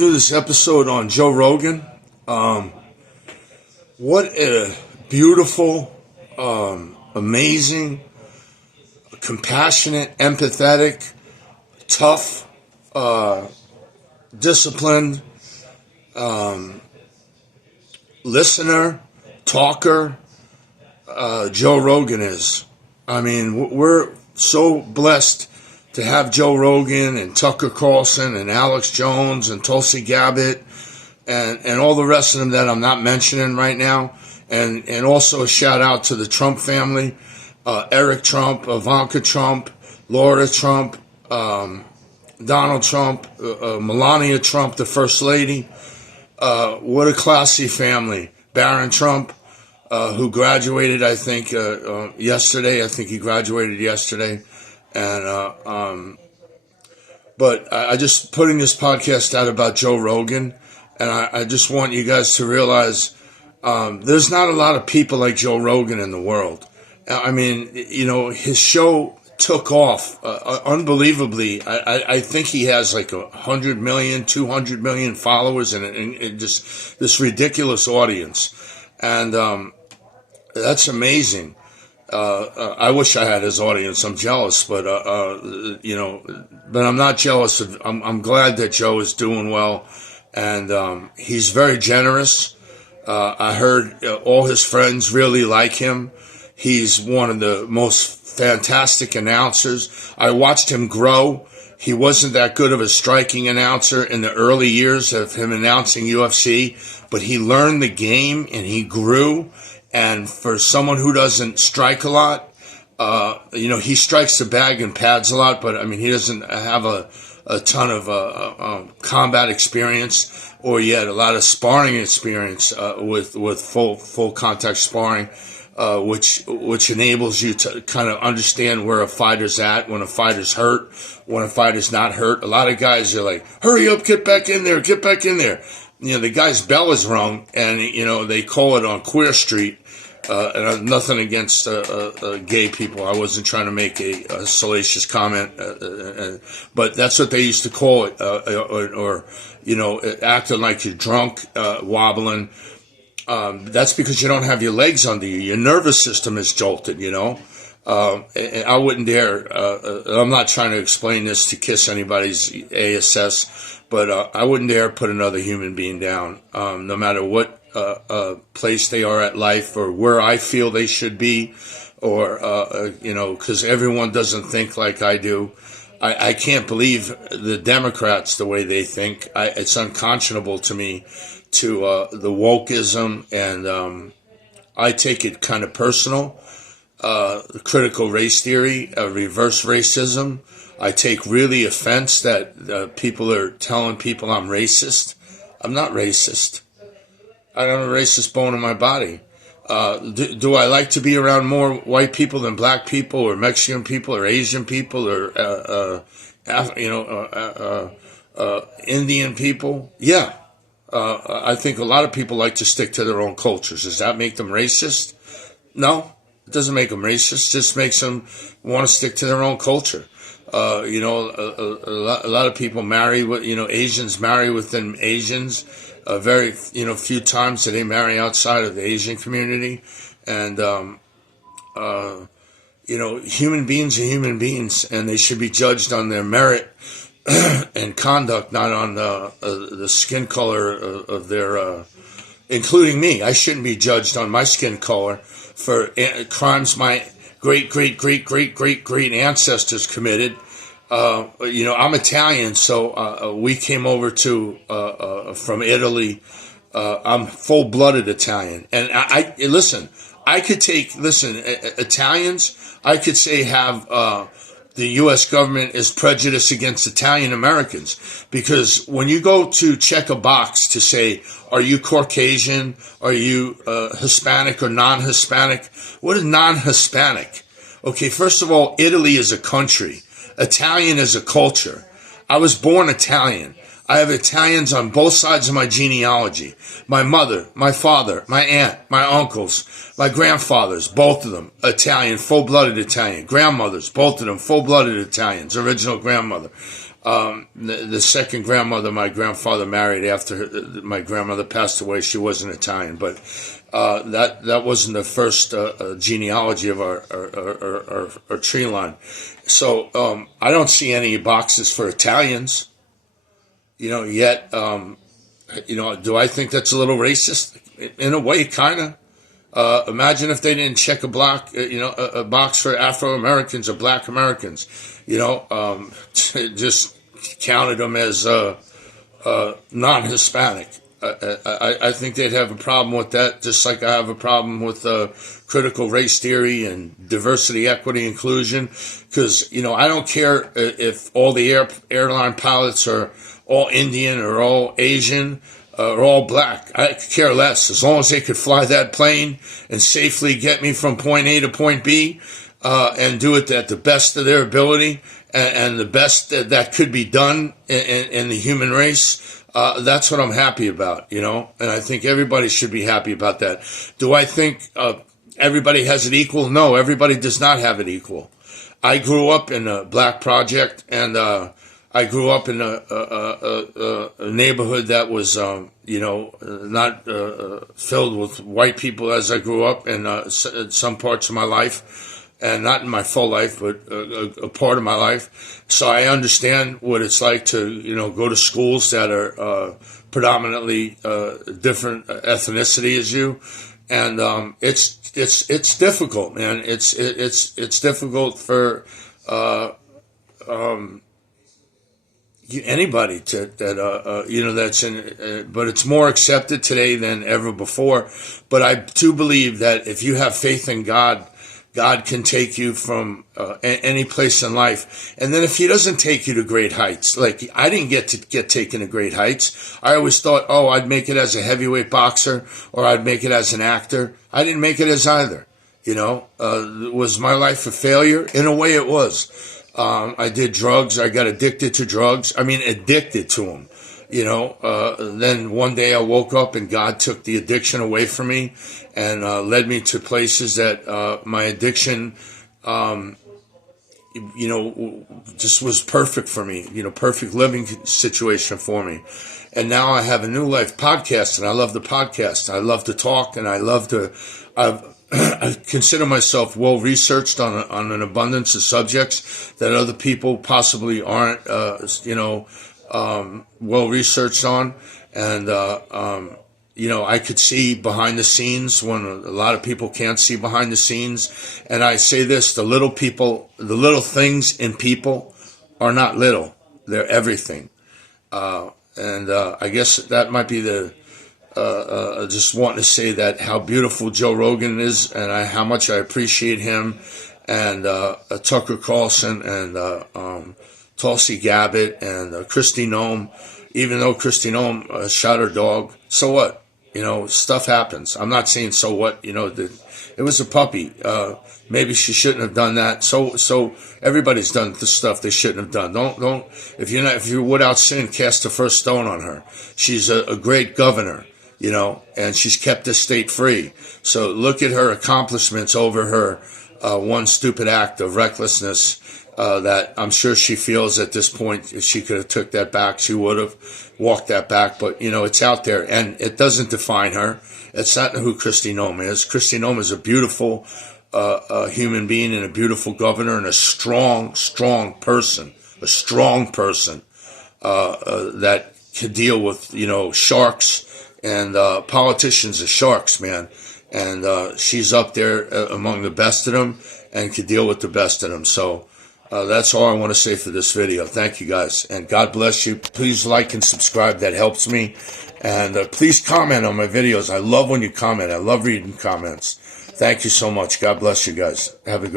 do this episode on Joe Rogan. What a beautiful, amazing, compassionate, empathetic, tough, disciplined, listener, talker, Joe Rogan is. I mean, we're so blessed to have Joe Rogan and Tucker Carlson and Alex Jones and Tulsi Gabbard and all the rest of them that I'm not mentioning right now. And also a shout out to the Trump family, Eric Trump, Ivanka Trump, Laura Trump, Donald Trump, Melania Trump, the First Lady. What a classy family. Barron Trump, who graduated, I think, yesterday. I think he graduated yesterday. And but I just putting this podcast out about Joe Rogan, and I just want you guys to realize there's not a lot of people like Joe Rogan in the world. I mean, you know, his show took off unbelievably. I think he has like 100 million, 200 million followers, and just this ridiculous audience, and that's amazing. I wish I had his audience. I'm jealous, but you know, but I'm not jealous. I'm glad that Joe is doing well, and he's very generous. I heard all his friends really like him. He's one of the most fantastic announcers. I watched him grow. He wasn't that good of a striking announcer in the early years of him announcing UFC, but he learned the game and he grew. And for someone who doesn't strike a lot, you know, he strikes the bag and pads a lot, but I mean, he doesn't have a ton of combat experience or yet a lot of sparring experience with full contact sparring, which enables you to kind of understand where a fighter's at, when a fighter's hurt, when a fighter's not hurt. A lot of guys are like, hurry up, get back in there, get back in there. You know, the guy's bell is rung, and, you know, they call it on Queer Street. And nothing against gay people. I wasn't trying to make a salacious comment, but that's what they used to call it, or you know, acting like you're drunk, wobbling. That's because you don't have your legs under you. Your nervous system is jolted, you know. And I wouldn't dare. I'm not trying to explain this to kiss anybody's ass, but I wouldn't dare put another human being down, no matter what place they are at life or where I feel they should be, or you know, because everyone doesn't think like I do. I can't believe the Democrats the way they think. It's unconscionable to me, to the wokeism, and I take it kind of personal. Critical race theory, reverse racism. I take really offense that people are telling people I'm racist. I'm not racist. I don't have a racist bone in my body. Do I like to be around more white people than black people or Mexican people or Asian people or Indian people? Yeah. I think a lot of people like to stick to their own cultures. Does that make them racist? No, it doesn't make them racist. It just makes them want to stick to their own culture. You know, a lot of people marry, you know, Asians marry within Asians. Very, you know, few times do they marry outside of the Asian community. And, you know, human beings are human beings, and they should be judged on their merit and conduct, not on the skin color of their, including me. I shouldn't be judged on my skin color for crimes my great ancestors committed. You know, I'm Italian, so we came over from Italy. I'm full-blooded Italian, and I listen. I could take Italians. I could say have the U.S. government is prejudiced against Italian Americans, because when you go to check a box to say, are you Caucasian, are you Hispanic or non-Hispanic? What is non-Hispanic? Okay, first of all, Italy is a country. Italian is a culture. I was born Italian. I have Italians on both sides of my genealogy. My mother, my father, my aunt, my uncles, my grandfathers, both of them Italian, full-blooded Italian. Grandmothers, both of them full-blooded Italians, original grandmother. The second grandmother my grandfather married after my grandmother passed away, she wasn't Italian, but that wasn't the first genealogy of our tree line. So I don't see any boxes for Italians, yet, do I think that's a little racist? In a way, kind of. Imagine if they didn't check a box for Afro Americans or Black Americans. Just counted them as non-Hispanic. I think they'd have a problem with that, just like I have a problem with critical race theory and diversity, equity, inclusion. Because I don't care if all the airline pilots are all Indian or all Asian. Or all black. I could care less. As long as they could fly that plane and safely get me from point A to point B, and do it at the best of their ability and the best that could be done in the human race, that's what I'm happy about, And I think everybody should be happy about that. Do I think everybody has it equal? No, everybody does not have it equal. I grew up in a black project, and I grew up in a neighborhood that was, not filled with white people as I grew up in some parts of my life, and not in my full life, but a part of my life. So I understand what it's like to, go to schools that are predominantly different ethnicity as you, and it's difficult, man. It's difficult for anybody that's in, but it's more accepted today than ever before. But I do believe that if you have faith in God, God can take you from any place in life. And then if he doesn't take you to great heights, like I didn't get taken to great heights. I always thought, I'd make it as a heavyweight boxer or I'd make it as an actor. I didn't make it as either. Was my life a failure? In a way it was. I did drugs. I got addicted to drugs. I mean, addicted to them, then one day I woke up and God took the addiction away from me and led me to places that my addiction, just was perfect for me, perfect living situation for me. And now I have a new life podcast, and I love the podcast. I love to talk, and I love to, I consider myself well researched on an abundance of subjects that other people possibly aren't, well researched on. And, I could see behind the scenes when a lot of people can't see behind the scenes. And I say this, the little things in people are not little. They're everything. I guess that might be just wanting to say that how beautiful Joe Rogan is, and how much I appreciate him, and Tucker Carlson, and Tulsi Gabbard, and Kristi Noem. Even though Kristi Noem shot her dog, so what? Stuff happens. I'm not saying so what. It was a puppy. Maybe she shouldn't have done that. So everybody's done the stuff they shouldn't have done. Don't. If you're without sin, cast the first stone on her. She's a great governor. And she's kept the state free. So look at her accomplishments over her one stupid act of recklessness that I'm sure she feels at this point. If she could have took that back, she would have walked that back. But, it's out there, and it doesn't define her. It's not who Kristi Noem is. Kristi Noem is a beautiful human being and a beautiful governor and a strong person. A strong person that could deal with, sharks. And politicians are sharks, man. And she's up there among the best of them and could deal with the best of them. So that's all I want to say for this video. Thank you, guys. And God bless you. Please like and subscribe. That helps me. And please comment on my videos. I love when you comment. I love reading comments. Thank you so much. God bless you guys. Have a good